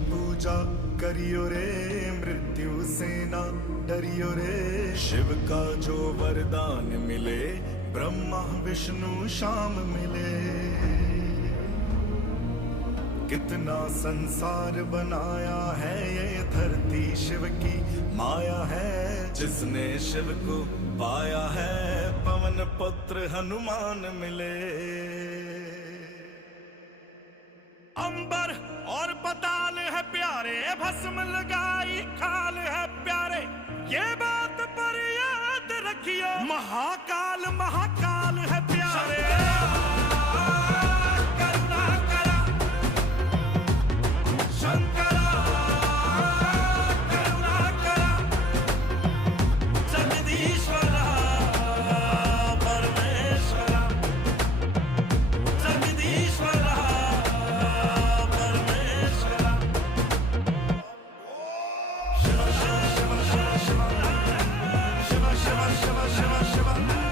पूजा करियो रे, मृत्यु से ना डरियो रे। शिव का जो वरदान मिले, ब्रह्मा विष्णु शाम मिले। कितना संसार बनाया है, ये धरती शिव की माया है। जिसने शिव को पाया है, पवन पुत्र हनुमान मिले। अंबर और पताल है प्यारे, भस्म लगाई खाल है प्यारे। ये बात पर याद रखियो, महाकाल महाकाल है प्यारे। Shiva, Shiva, Shiva, Shiva, Shiva, Shiva, Shiva, Shiva.